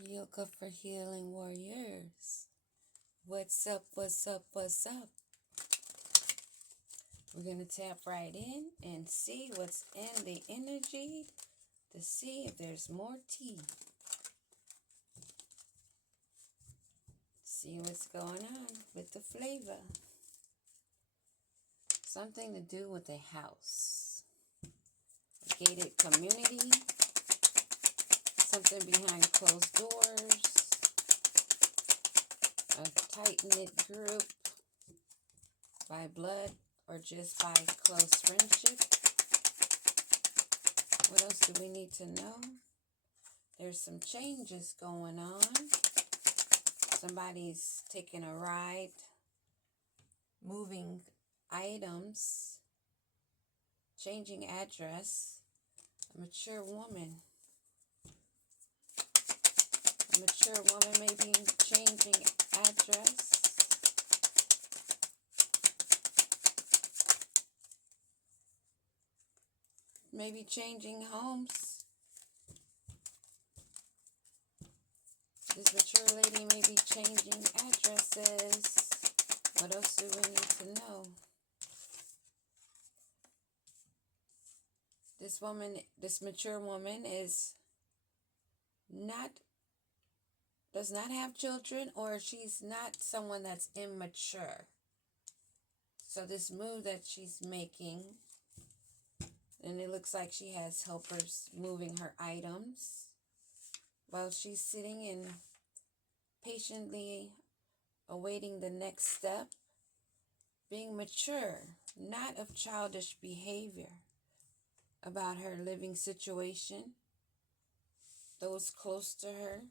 Yoga for Healing Warriors. What's up? What's up? What's up? We're going to tap right in and see what's in the energy to see if there's more tea. See what's going on with the flavor. Something to do with a house. A gated community. Something behind closed doors. A tight-knit group by blood or just by close friendship. What else do we need to know? There's some changes going on. Somebody's taking a ride, moving items, changing address. A mature woman. A mature woman may be changing address. Maybe changing homes. This mature lady may be changing addresses. What else do we need to know? This mature woman does not have children, or she's not someone that's immature. So this move that she's making, and it looks like she has helpers moving her items while she's sitting and patiently awaiting the next step. Being mature, not of childish behavior about her living situation, those close to her.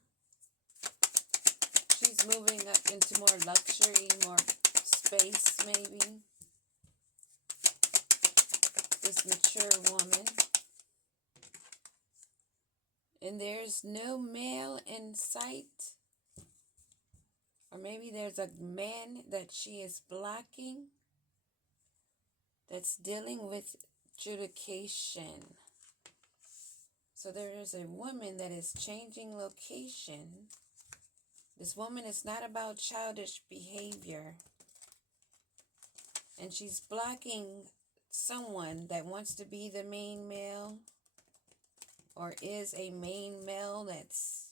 She's moving up into more luxury, more space maybe. This mature woman. And there's no male in sight. Or maybe there's a man that she is blocking that's dealing with adjudication. So there is a woman that is changing location. This woman is not about childish behavior. And she's blocking someone that wants to be the main male or is a main male that's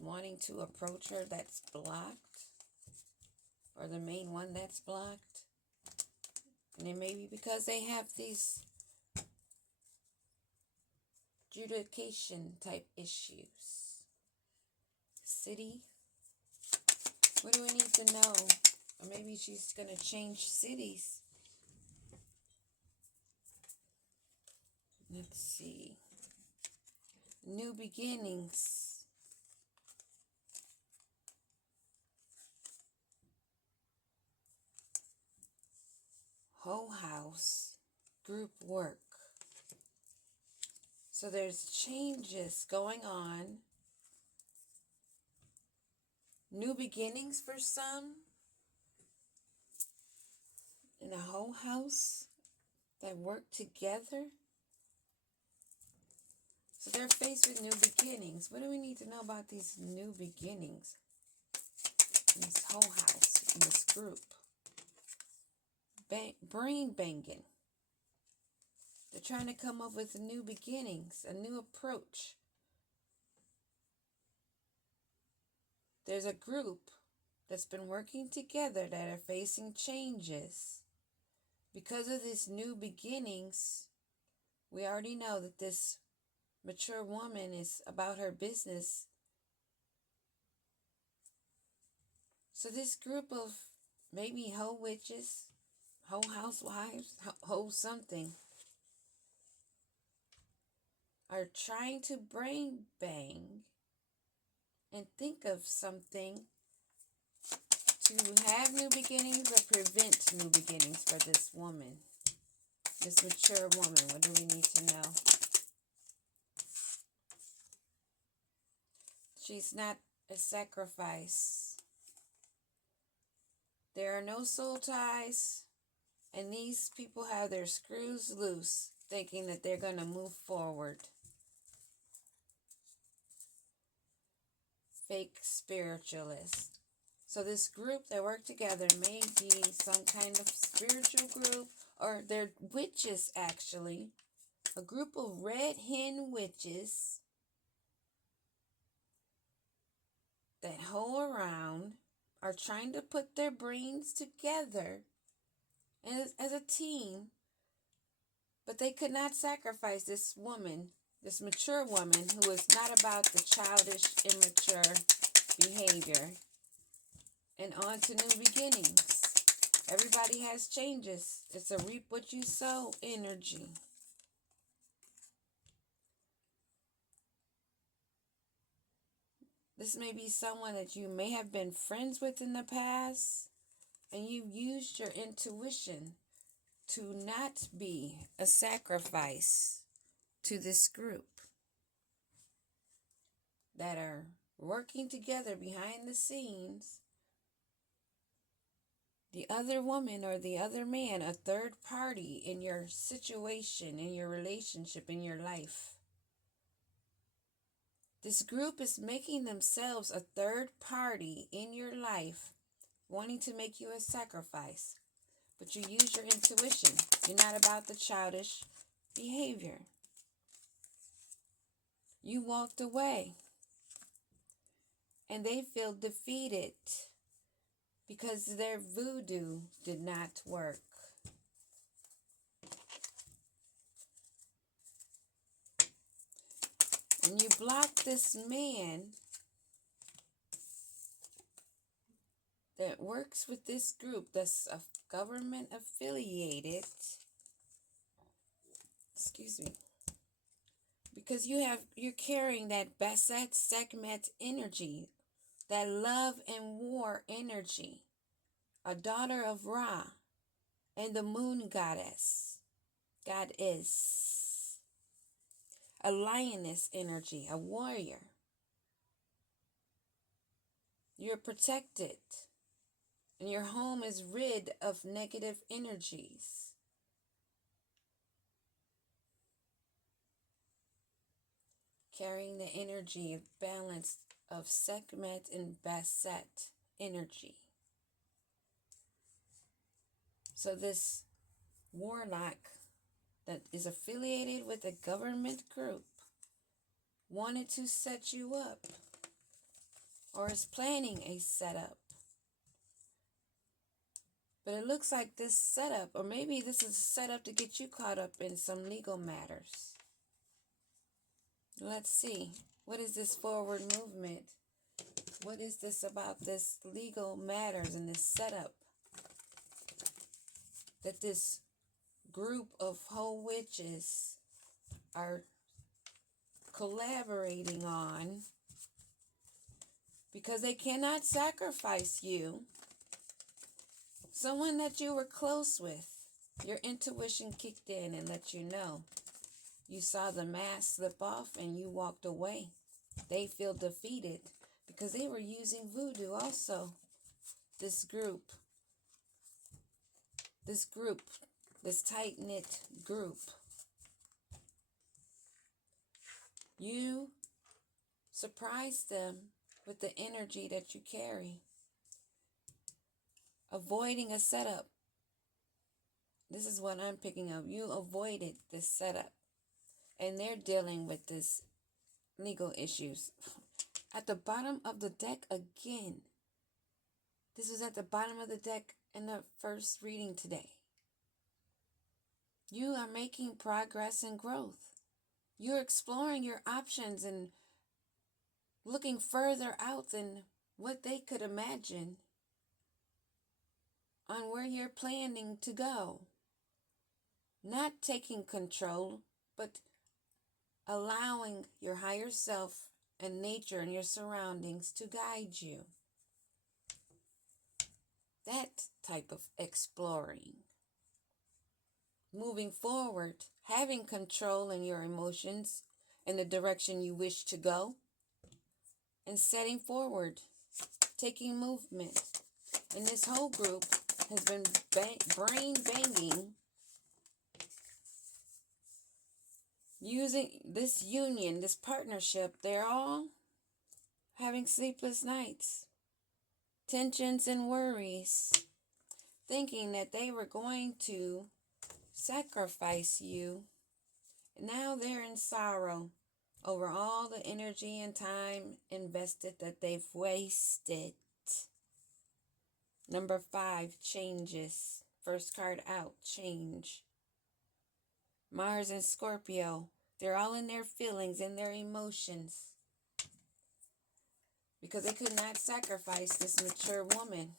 wanting to approach her that's blocked, or the main one that's blocked. And it may be because they have these adjudication type issues. City. What do we need to know? Or maybe she's going to change cities. Let's see. New beginnings. Whole house. Group work. So there's changes going on. New beginnings for some. In a whole house that work together. So they're faced with new beginnings. What do we need to know about these new beginnings in this whole house, in this group? Brain banging. They're trying to come up with new beginnings, a new approach. There's a group that's been working together that are facing changes. Because of these new beginnings, we already know that this mature woman is about her business. So this group of maybe hoe witches, hoe housewives, hoe something, are trying to brain bang and think of something to have new beginnings or prevent new beginnings for this woman, this mature woman. What do we need to know? She's not a sacrifice. There are no soul ties, and these people have their screws loose, thinking that they're going to move forward. fake spiritualist. So this group that work together may be some kind of spiritual group, or they're witches actually. A group of red hen witches that hoe around, are trying to put their brains together as a team, but they could not sacrifice this woman, this mature woman who is not about the childish, immature behavior, and on to new beginnings. Everybody has changes. It's a reap what you sow energy. This may be someone that you may have been friends with in the past, and you've used your intuition to not be a sacrifice to this group that are working together behind the scenes. The other woman or the other man, a third party in your situation, in your relationship, in your life. This group is making themselves a third party in your life, wanting to make you a sacrifice. But you use your intuition. You're not about the childish behavior. You walked away. And they feel defeated because their voodoo did not work. And you block this man that works with this group that's a government affiliated. Excuse me. Because you're carrying that Basset Sekhmet energy, that love and war energy, a daughter of Ra and the moon goddess. God is a lioness energy, a warrior. You're protected, and your home is rid of negative energies. Carrying the energy of balance of Sekhmet and Basset energy. So this warlock that is affiliated with a government group wanted to set you up, or is planning a setup. But it looks like this setup, or maybe this is a setup to get you caught up in some legal matters. Let's see. What is this forward movement? What is this about this legal matters and this setup that this group of hoe witches are collaborating on? Because they cannot sacrifice you. Someone that you were close with. Your intuition kicked in and let you know. You saw the mask slip off and you walked away. They feel defeated because they were using voodoo also. This tight-knit group. You surprised them with the energy that you carry. Avoiding a setup. This is what I'm picking up. You avoided this setup. And they're dealing with this legal issues. At the bottom of the deck again. This was at the bottom of the deck in the first reading today. You are making progress and growth. You're exploring your options and looking further out than what they could imagine on where you're planning to go. Not taking control, but allowing your higher self and nature and your surroundings to guide you. That type of exploring. Moving forward, having control in your emotions and the direction you wish to go, and setting forward, taking movement. And this whole group has been brain banging, using this union, this partnership. They're all having sleepless nights, tensions and worries, thinking that they were going to sacrifice you. Now they're in sorrow over all the energy and time invested that they've wasted. Number 5, changes. First card out, change. Mars and Scorpio, they're all in their feelings and their emotions because they could not sacrifice this mature woman.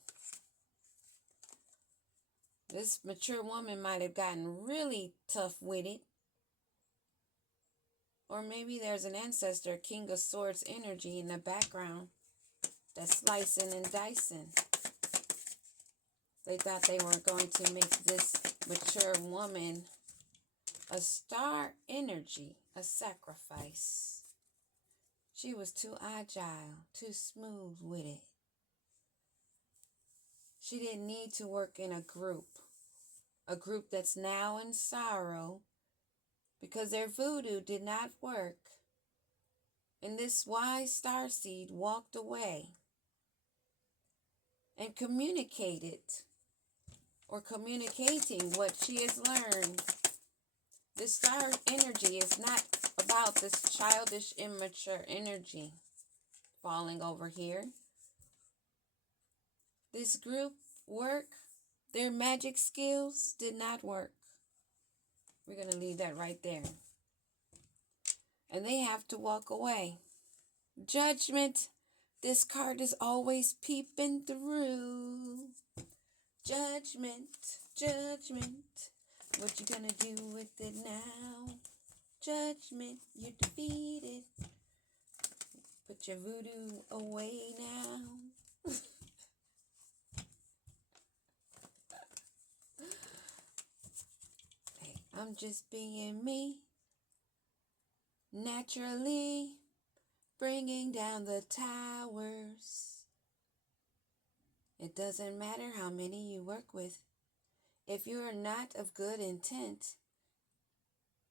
This mature woman might have gotten really tough with it. Or maybe there's an ancestor, King of Swords energy in the background that's slicing and dicing. They thought they were going to make this mature woman a star energy, a sacrifice. She was too agile, too smooth with it. She didn't need to work in a group that's now in sorrow because their voodoo did not work. And this wise starseed walked away and communicated or communicating what she has learned. This star energy is not about this childish, immature energy falling over here. This group work, their magic skills did not work. We're going to leave that right there. And they have to walk away. Judgment. This card is always peeping through. Judgment, judgment. What you gonna do with it now? Judgment, you're defeated. Put your voodoo away now. Hey, I'm just being me. Naturally bringing down the towers. It doesn't matter how many you work with. If you are not of good intent,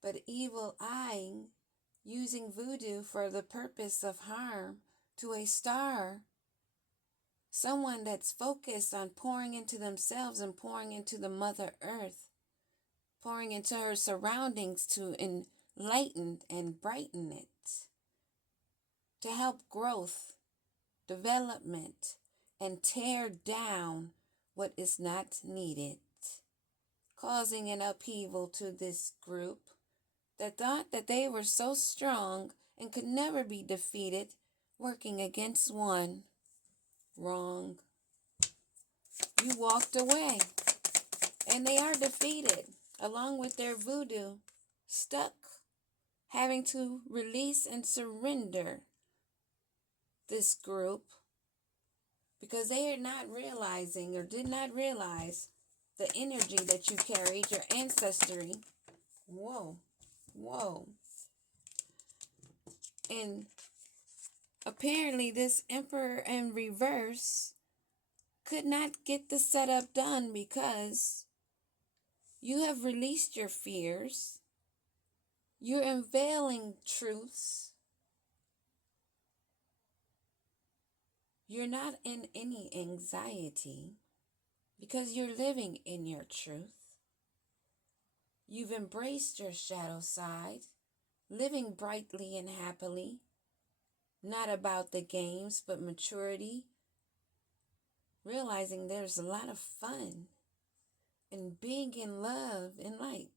but evil eyeing, using voodoo for the purpose of harm to a star, someone that's focused on pouring into themselves and pouring into the Mother Earth, pouring into her surroundings to enlighten and brighten it, to help growth, development, and tear down what is not needed, causing an upheaval to this group that thought that they were so strong and could never be defeated, working against one. Wrong. You walked away, and they are defeated, along with their voodoo, stuck, having to release and surrender this group because they are not realizing or did not realize the energy that you carried, your ancestry. Whoa. And apparently this Emperor in reverse could not get the setup done because you have released your fears. You're unveiling truths. You're not in any anxiety because you're living in your truth. You've embraced your shadow side, living brightly and happily, not about the games, but maturity, realizing there's a lot of fun in being in love and light.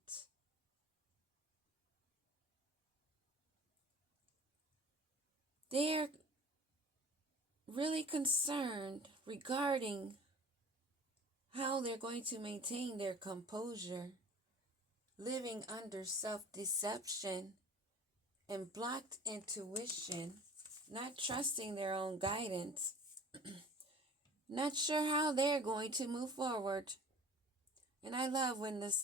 They're really concerned regarding how they're going to maintain their composure, living under self-deception and blocked intuition, not trusting their own guidance, not sure how they're going to move forward. And I love when the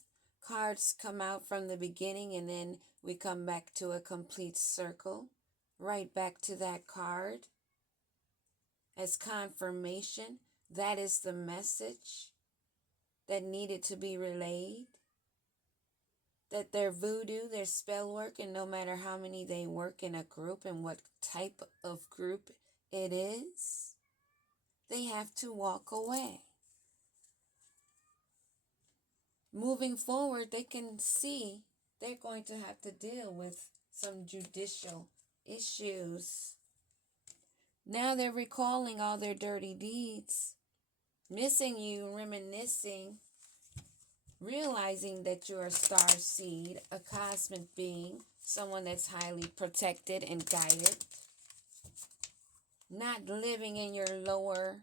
cards come out from the beginning and then we come back to a complete circle, right back to that card as confirmation. That is the message that needed to be relayed. That their voodoo, their spell work, and no matter how many they work in a group and what type of group it is, they have to walk away. Moving forward, they can see they're going to have to deal with some judicial issues. Now they're recalling all their dirty deeds, missing you, reminiscing, realizing that you're a star seed, a cosmic being, someone that's highly protected and guided, not living in your lower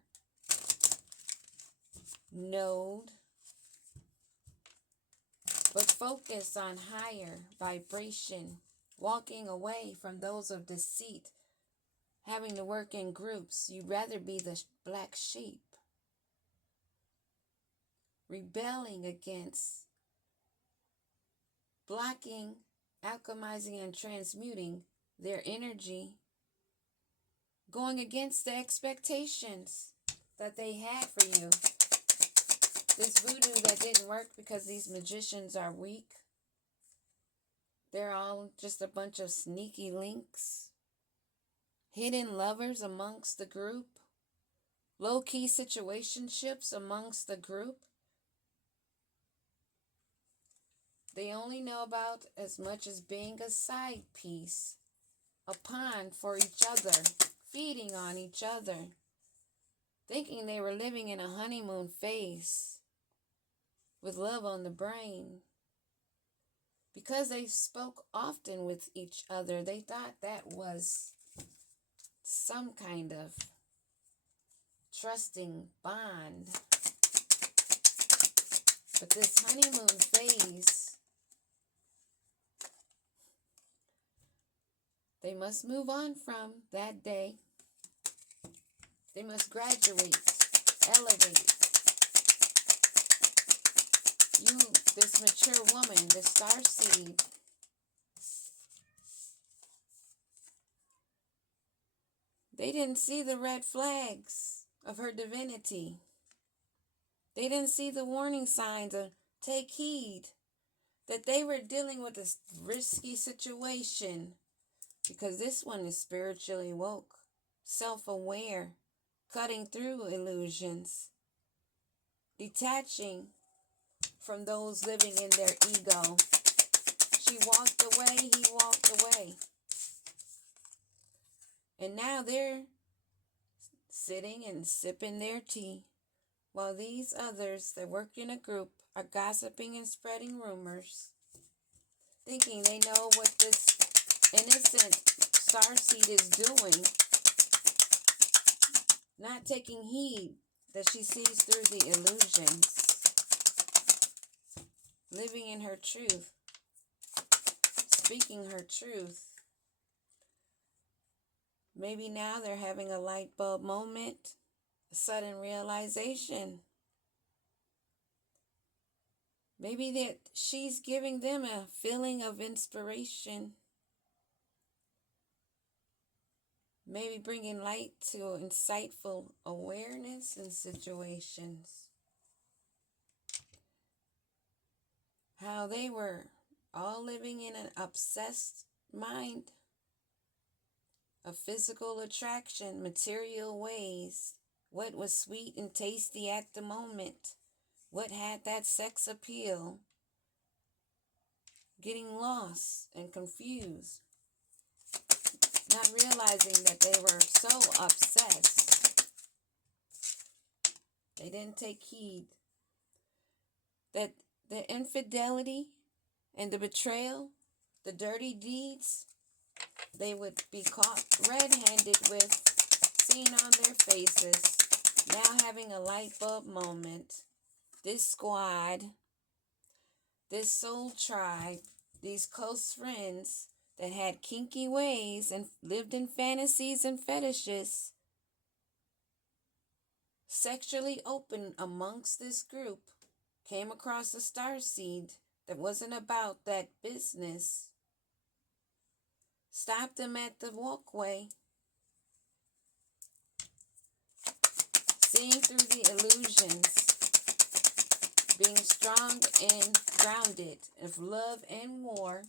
node, but focus on higher vibration, walking away from those of deceit, having to work in groups. You'd rather be the black sheep, rebelling against, blocking, alchemizing, and transmuting their energy, going against the expectations that they had for you. This voodoo that didn't work because these magicians are weak. They're all just a bunch of sneaky links, hidden lovers amongst the group, low-key situationships amongst the group. They only know about as much as being a side piece, a pawn for each other, feeding on each other, thinking they were living in a honeymoon phase with love on the brain. Because they spoke often with each other, they thought that was some kind of trusting bond. But this honeymoon phase, they must move on from that day. They must graduate, elevate. You, this mature woman, this star seed, they didn't see the red flags of her divinity. They didn't see the warning signs of take heed, that they were dealing with a risky situation, because this one is spiritually woke, self-aware, cutting through illusions, detaching from those living in their ego. She walked away, he walked away. And now they're sitting and sipping their tea, while these others that work in a group are gossiping and spreading rumors, thinking they know what this innocent starseed is doing, not taking heed that she sees through the illusions, living in her truth, speaking her truth. Maybe now they're having a light bulb moment, a sudden realization. Maybe that she's giving them a feeling of inspiration. Maybe bringing light to insightful awareness in situations. How they were all living in an obsessed mind of physical attraction, material ways, what was sweet and tasty at the moment, what had that sex appeal, getting lost and confused, not realizing that they were so obsessed. They didn't take heed that the infidelity and the betrayal, the dirty deeds, they would be caught red-handed with, seen on their faces, now having a light bulb moment. This squad, this soul tribe, these close friends that had kinky ways and lived in fantasies and fetishes, sexually open amongst this group, came across a starseed that wasn't about that business. Stopped them at the walkway, seeing through the illusions, being strong and grounded of love and war.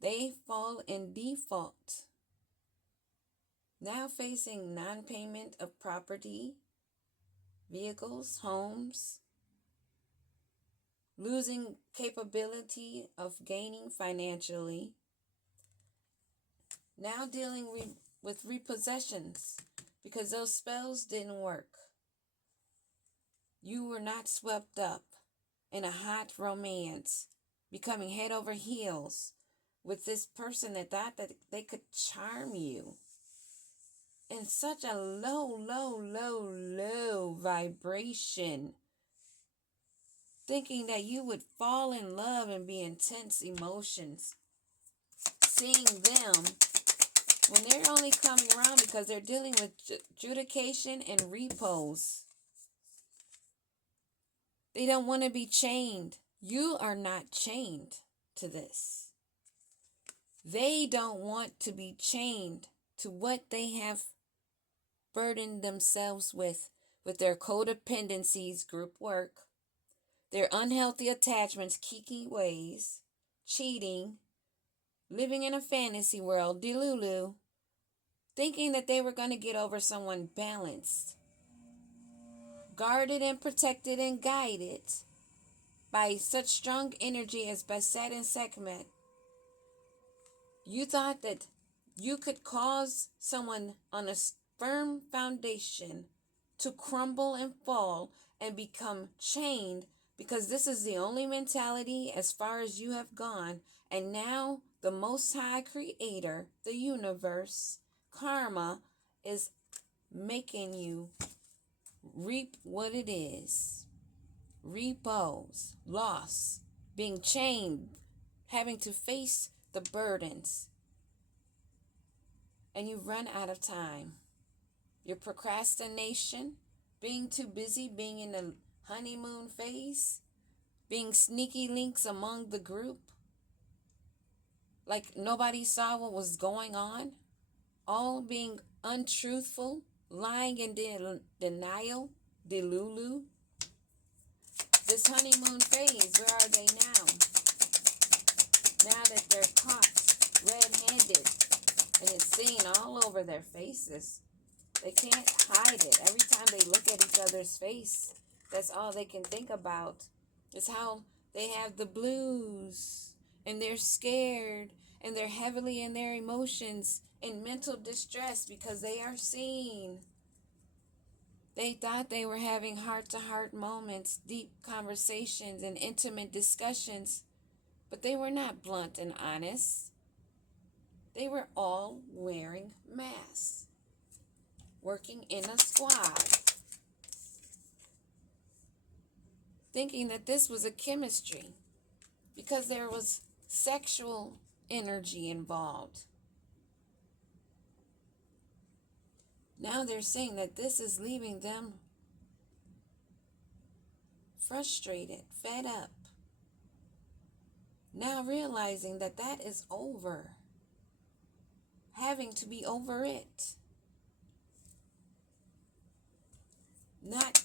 They fall in default Now facing non-payment of property, vehicles, homes, losing capability of gaining financially. Now dealing with repossessions because those spells didn't work. You were not swept up in a hot romance, becoming head over heels with this person that thought that they could charm you in such a low vibration, thinking that you would fall in love and be intense emotions. Seeing them when they're only coming around because they're dealing with adjudication and repose. They don't want to be chained. You are not chained to this. They don't want to be chained to what they have burdened themselves with their codependencies, group work, their unhealthy attachments, kiki ways, cheating, living in a fantasy world, delulu, thinking that they were going to get over someone balanced, guarded and protected and guided by such strong energy as Basset and Sekhmet. You thought that you could cause someone on a firm foundation to crumble and fall and become chained because this is the only mentality as far as you have gone. And now the Most High Creator, the universe, karma, is making you reap what it is. Repose, loss, being chained, having to face the burdens. And you run out of time. Your procrastination, being too busy, being in the honeymoon phase, being sneaky links among the group, like nobody saw what was going on, all being untruthful, lying in denial, delulu. This honeymoon phase, where are they now? Now that they're caught red-handed and it's seen all over their faces. They can't hide it. Every time they look at each other's face, that's all they can think about. It's how they have the blues and they're scared and they're heavily in their emotions in mental distress because they are seen. They thought they were having heart-to-heart moments, deep conversations and intimate discussions, but they were not blunt and honest. They were all wearing masks, working in a squad, thinking that this was a chemistry because there was sexual energy involved. Now they're saying that this is leaving them frustrated, fed up. Now realizing that that is over, having to be over it, not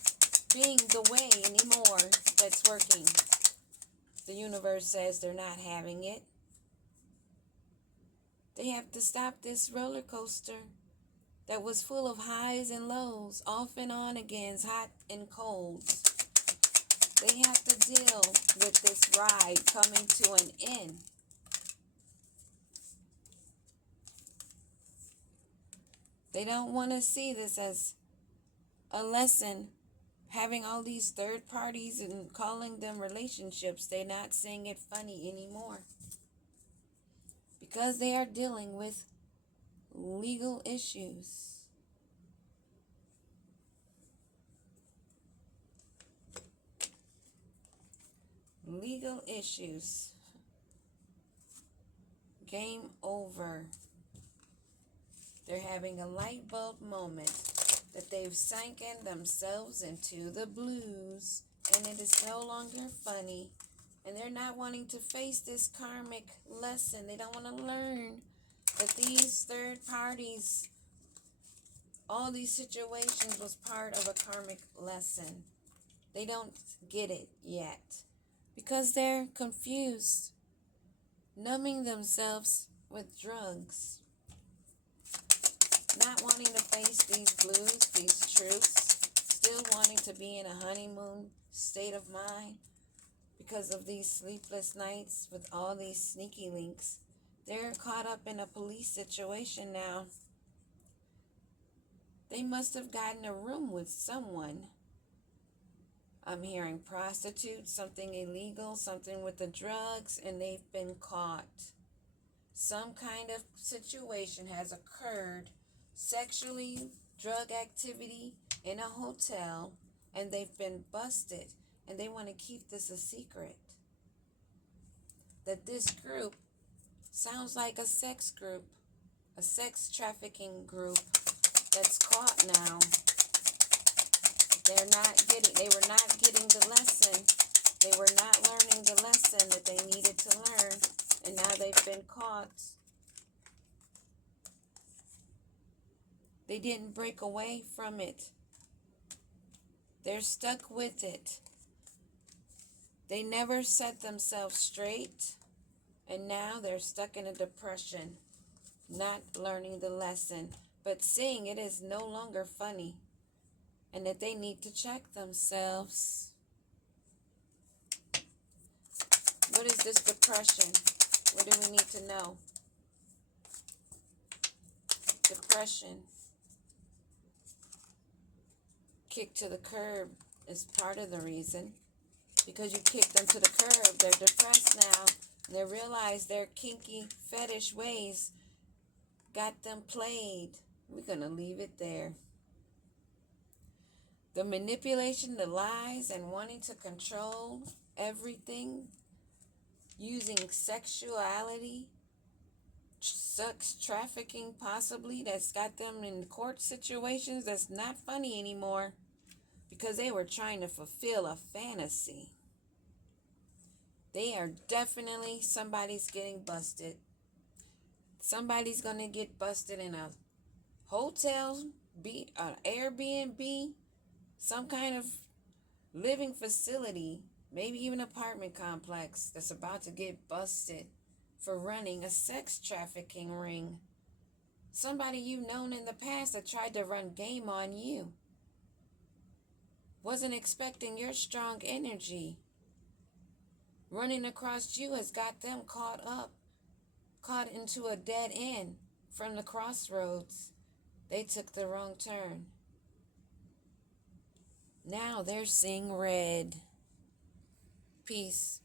being the way anymore that's working. The universe says they're not having it. They have to stop this roller coaster that was full of highs and lows, off and on again, hot and cold. They have to deal with this ride coming to an end. They don't want to see this as a lesson, having all these third parties and calling them relationships. They're not seeing it funny anymore because they are dealing with legal issues. Legal issues. Game over. They're having a light bulb moment that they've sunken themselves into the blues and it is no longer funny. And they're not wanting to face this karmic lesson. They don't want to learn that these third parties, all these situations was part of a karmic lesson. They don't get it yet because they're confused, numbing themselves with drugs. not wanting to face these blues, these truths, still wanting to be in a honeymoon state of mind because of these sleepless nights with all these sneaky links. They're caught up in a police situation now. They must have gotten a room with someone. I'm hearing prostitute, something illegal, something with the drugs, and they've been caught. Some kind of situation has occurred, sexually, drug activity in a hotel, and they've been busted, and they want to keep this a secret. That this group sounds like a sex group, a sex trafficking group that's caught now. They were not getting the lesson. They were not learning the lesson that they needed to learn, and now they've been caught. They didn't break away from it. They're stuck with it. They never set themselves straight, and now they're stuck in a depression, not learning the lesson, but seeing it is no longer funny, and that they need to check themselves. What is this depression? What do we need to know? Depression. Kicked to the curb is part of the reason. Because you kicked them to the curb, they're depressed now. They realize their kinky fetish ways got them played. We're going to leave it there. The manipulation, the lies, and wanting to control everything, using sexuality, sex trafficking possibly, that's got them in court situations that's not funny anymore because they were trying to fulfill a fantasy. They are definitely, somebody's getting busted. Somebody's going to get busted in a hotel, an Airbnb, some kind of living facility, maybe even apartment complex that's about to get busted for running a sex trafficking ring. Somebody you've known in the past that tried to run game on you. Wasn't expecting your strong energy. Running across you has got them caught into a dead end from the crossroads. They took the wrong turn. Now they're seeing red. Peace.